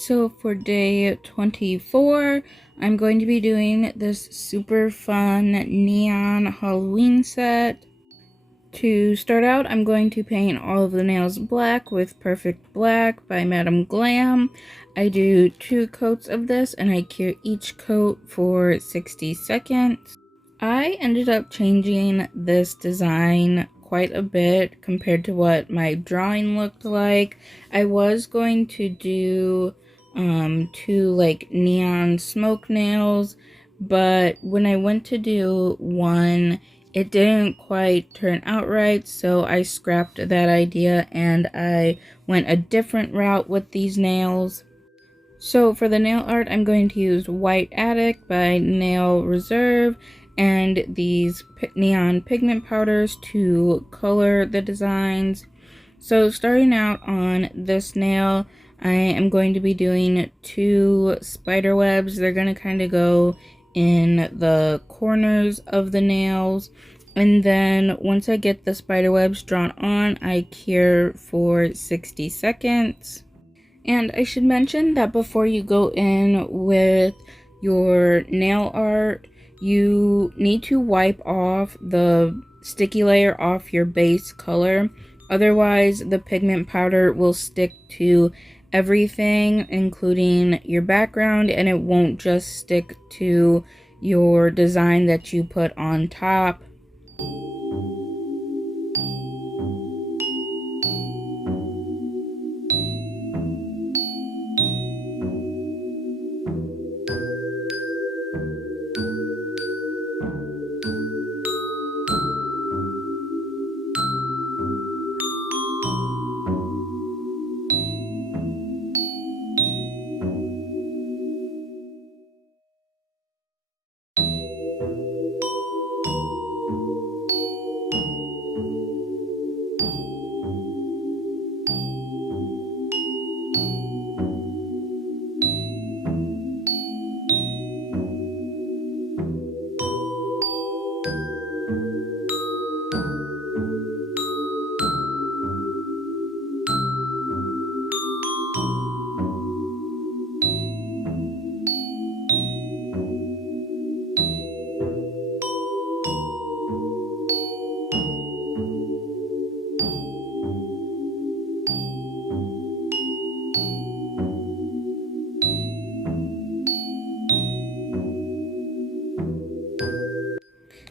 So for day 24, I'm going to be doing this super fun neon Halloween set. To start out, I'm going to paint all of the nails black with Perfect Black by Madame Glam. I do 2 coats of this and I cure each coat for 60 seconds. I ended up changing this design quite a bit compared to what my drawing looked like. I was going to do 2 like neon smoke nails, but when I went to do one, it didn't quite turn out right, so I scrapped that idea and I went a different route with these nails. So for the nail art, I'm going to use White Attic by Nail Reserve and these neon pigment powders to color the designs. So starting out on this nail, I am going to be doing 2 spider webs. They're going to kind of go in the corners of the nails. And then once I get the spider webs drawn on, I cure for 60 seconds. And I should mention that before you go in with your nail art, you need to wipe off the sticky layer off your base color. Otherwise, the pigment powder will stick to everything, including your background, and it won't just stick to your design that you put on top.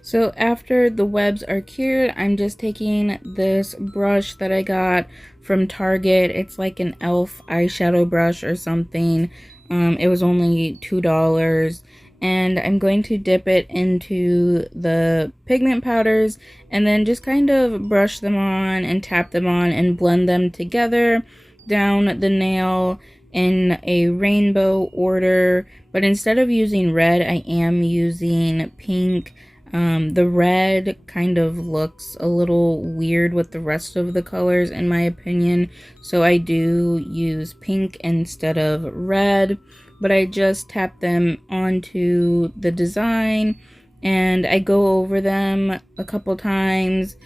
So after the webs are cured, I'm just taking this brush that I got from Target. It's like an e.l.f. eyeshadow brush or something. It was only $2. And I'm going to dip it into the pigment powders and then just kind of brush them on and tap them on and blend them together down the nail in a rainbow order. But instead of using red, I am using pink. The red kind of looks a little weird with the rest of the colors in my opinion, so I do use pink instead of red, but I just tap them onto the design and I go over them a couple times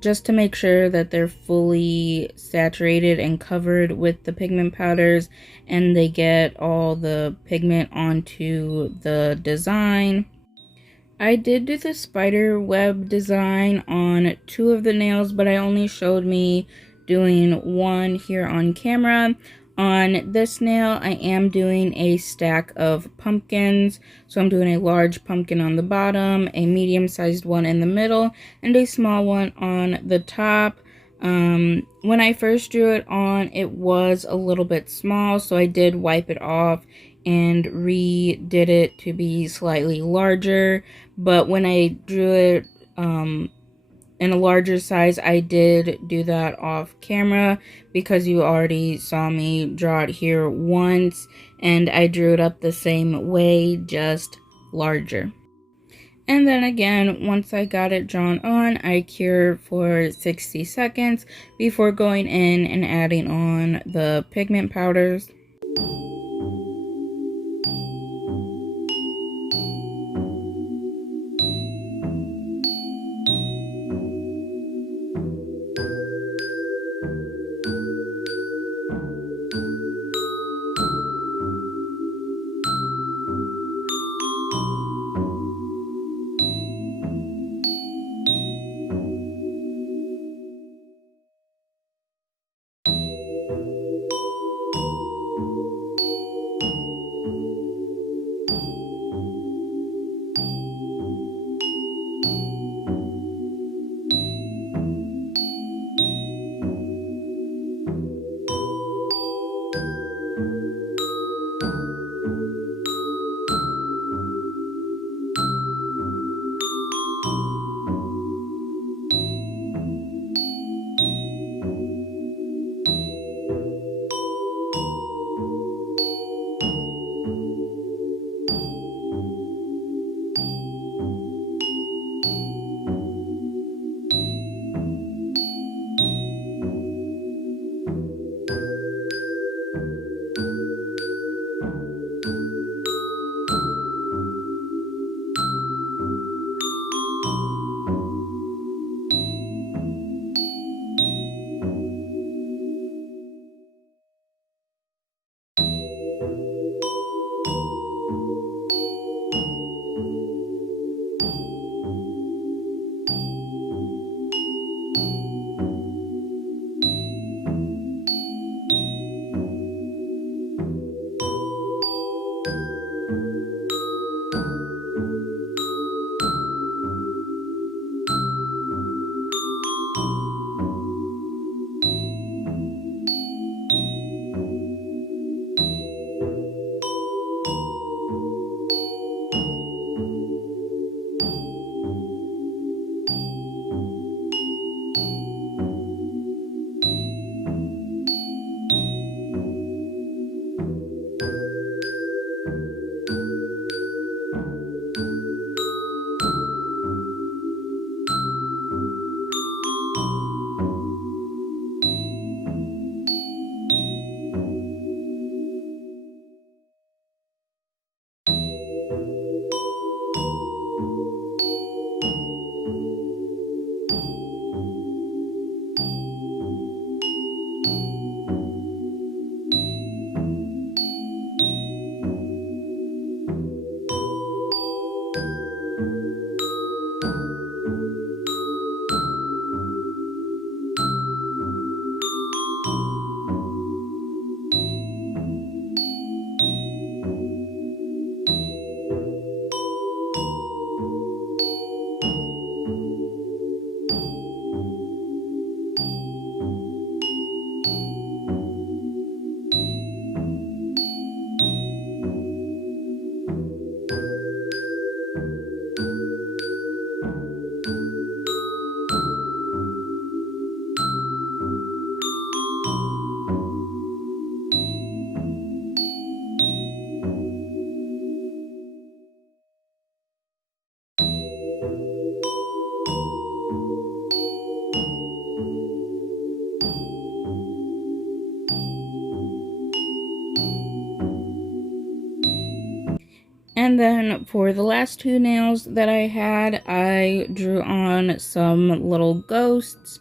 just to make sure that they're fully saturated and covered with the pigment powders and they get all the pigment onto the design. I did do the spider web design on 2 of the nails, but I only showed me doing 1 here on camera. On this nail, I am doing a stack of pumpkins. So I'm doing a large pumpkin on the bottom, a medium-sized one in the middle, and a small one on the top. When I first drew it on, it was a little bit small, so I did wipe it off and redid it to be slightly larger. But when I drew it in a larger size, I did do that off camera because you already saw me draw it here once and I drew it up the same way, just larger. And then again, once I got it drawn on, I cured for 60 seconds before going in and adding on the pigment powders. And then for the last two nails that I had, I drew on some little ghosts.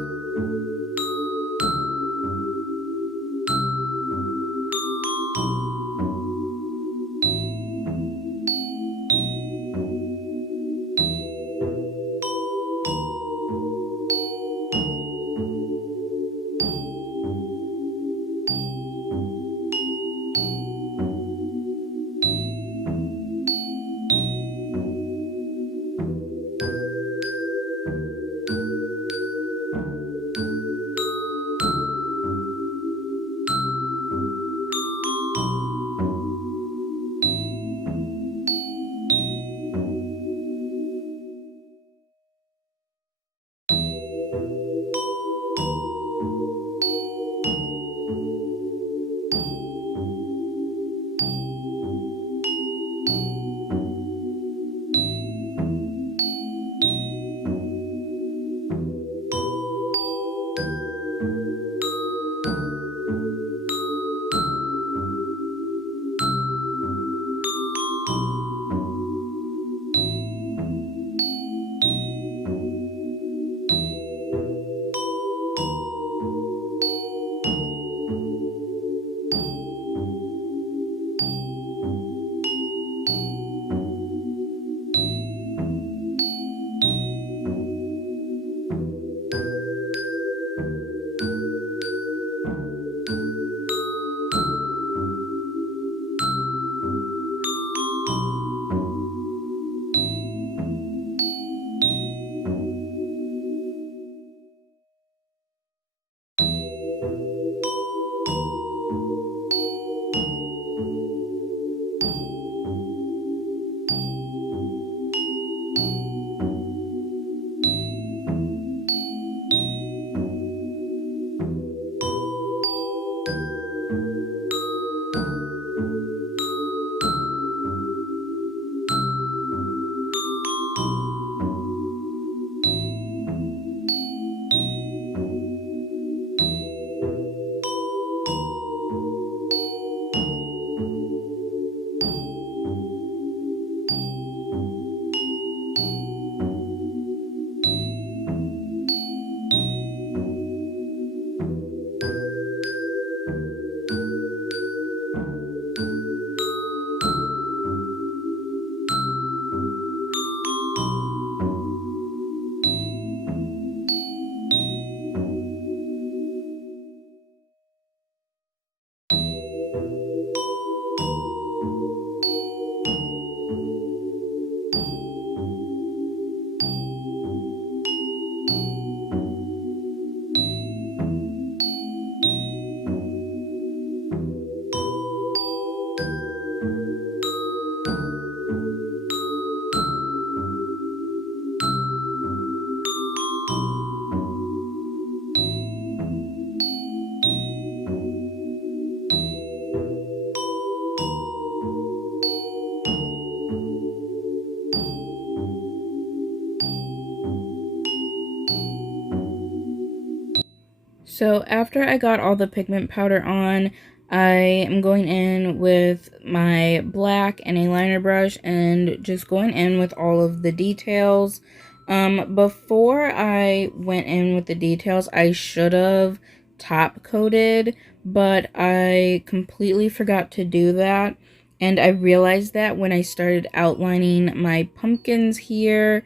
So after I got all the pigment powder on, I am going in with my black and a liner brush and just going in with all of the details. Before I went in with the details, I should have top coated, but I completely forgot to do that. And I realized that when I started outlining my pumpkins here.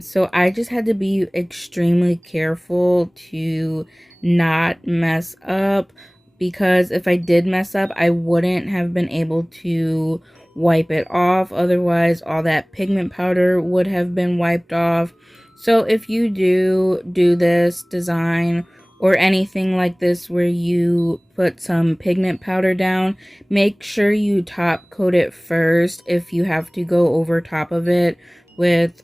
So I just had to be extremely careful to not mess up, because if I did mess up, I wouldn't have been able to wipe it off. Otherwise, all that pigment powder would have been wiped off. So if you do this design or anything like this where you put some pigment powder down, make sure you top coat it first if you have to go over top of it with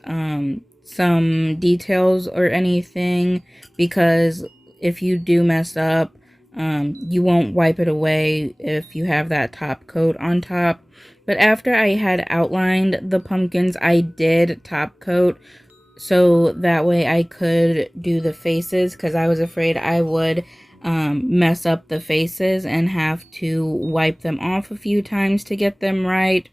some details or anything, because if you do mess up, you won't wipe it away if you have that top coat on top. But after I had outlined the pumpkins, I did top coat so that way I could do the faces, because I was afraid I would mess up the faces and have to wipe them off a few times to get them right.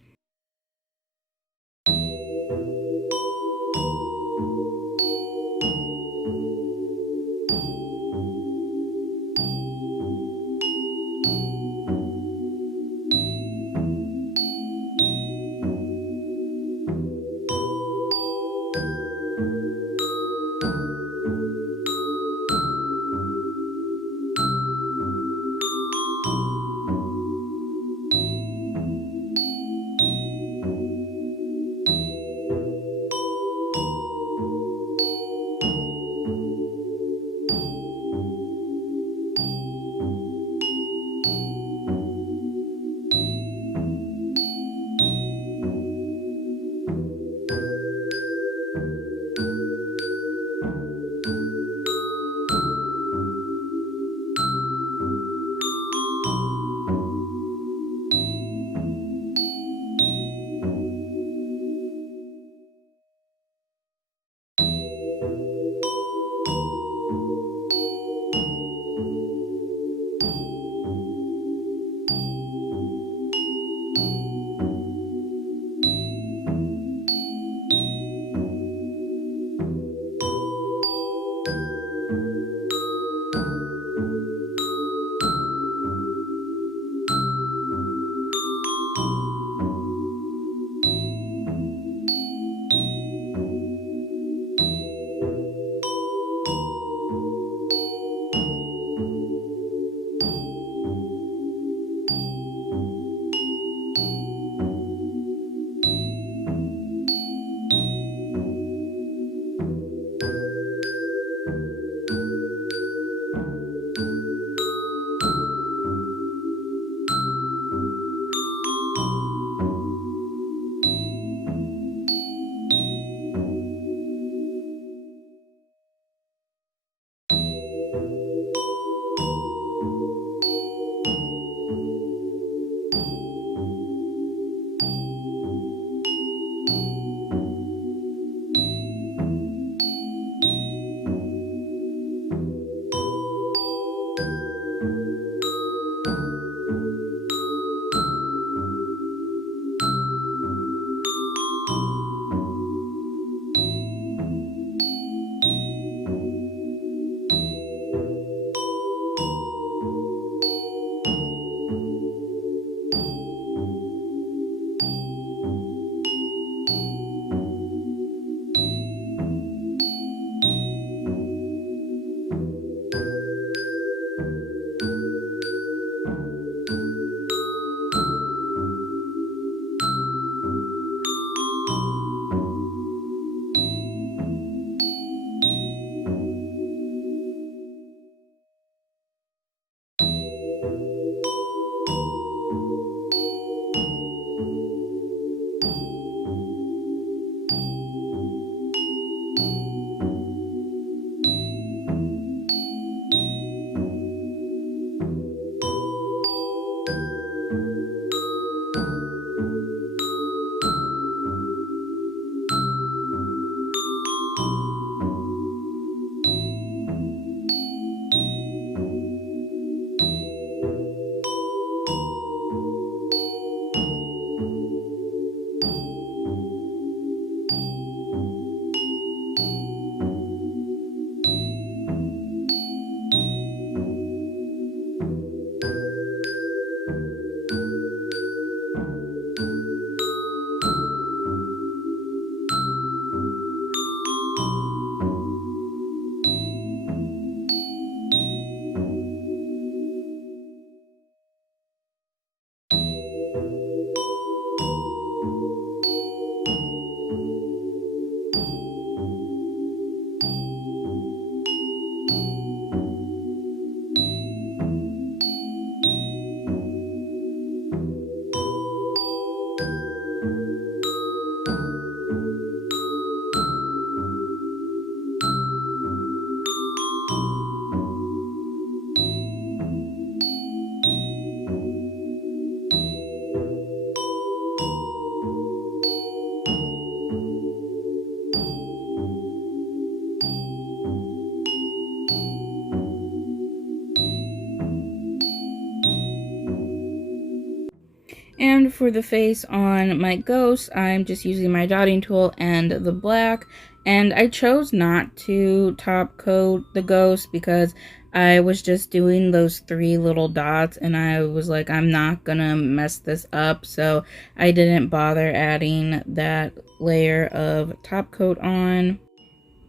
And for the face on my ghost, I'm just using my dotting tool and the black. And I chose not to top coat the ghost because I was just doing those 3 little dots and I was like, I'm not gonna mess this up. So I didn't bother adding that layer of top coat on.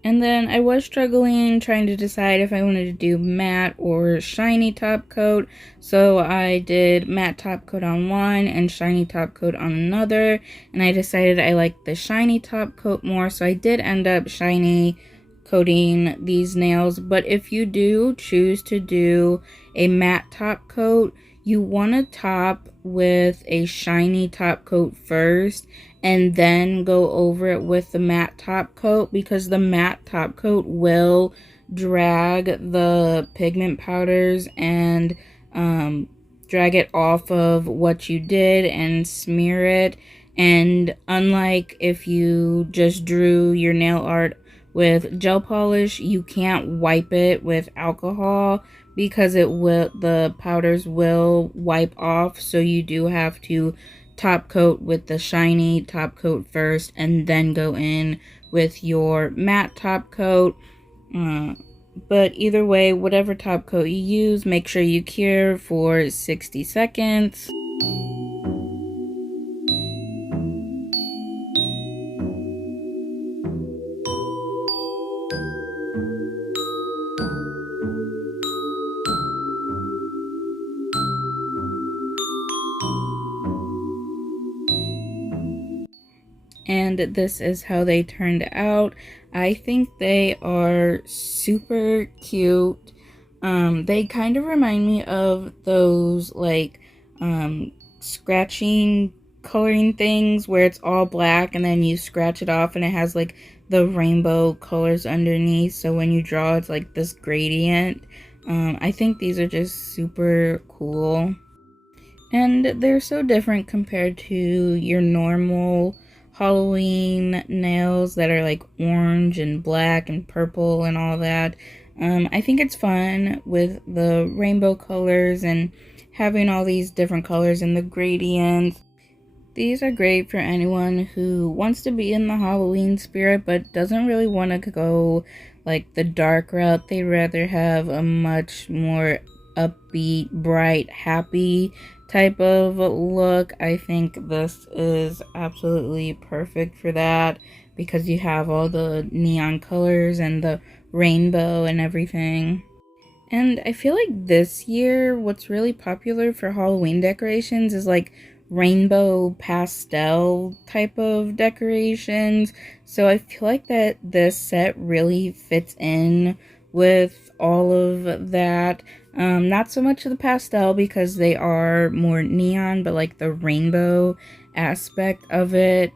And then I was struggling trying to decide if I wanted to do matte or shiny top coat. So I did matte top coat on one and shiny top coat on another. And I decided I liked the shiny top coat more. So I did end up shiny coating these nails. But if you do choose to do a matte top coat, you want to top with a shiny top coat first and then go over it with the matte top coat, because the matte top coat will drag the pigment powders and drag it off of what you did and smear it. And unlike if you just drew your nail art with gel polish, you can't wipe it with alcohol because the powders will wipe off. So you do have to top coat with the shiny top coat first and then go in with your matte top coat. But either way, whatever top coat you use, make sure you cure for 60 seconds. And this is how they turned out. I think they are super cute. They kind of remind me of those like scratching coloring things where it's all black and then you scratch it off and it has like the rainbow colors underneath, so when you draw it's like this gradient. I think these are just super cool. And they're so different compared to your normal Halloween nails that are like orange and black and purple and all that. I think it's fun with the rainbow colors and having all these different colors and the gradients. These are great for anyone who wants to be in the Halloween spirit but doesn't really want to go like the dark route. They'd rather have a much more upbeat, bright, happy type of look. I think this is absolutely perfect for that because you have all the neon colors and the rainbow and everything. And I feel like this year, what's really popular for Halloween decorations is like rainbow pastel type of decorations. So I feel like that this set really fits in with all of that. Not so much of the pastel because they are more neon, but like the rainbow aspect of it.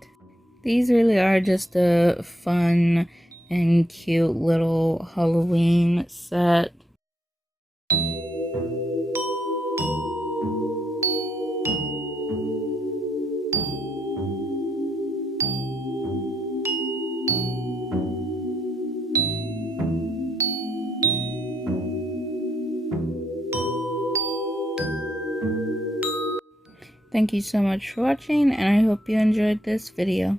These really are just a fun and cute little Halloween set. Thank you so much for watching, and I hope you enjoyed this video.